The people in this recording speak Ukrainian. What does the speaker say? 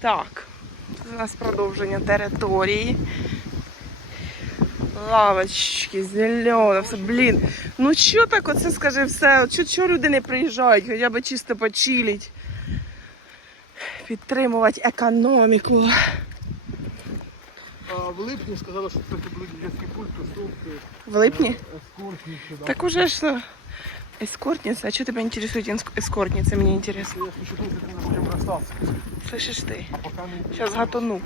Так, тут у нас продовження території. Лавочки, зелено, все, блін. Ну що так оце, скажи, все, чого люди не приїжджають, хоча б чисто почилить, підтримувати економіку. А в липні сказали, що це будуть дитячі пульти, стовпи. В липні? Ескортниці, да. Так уже ж ескортница. А что тебя интересует ескортница? Мне интересно. Я хочу тут, як ми будемо розстатися. Слышишь ты? А поки не Сейчас гатану.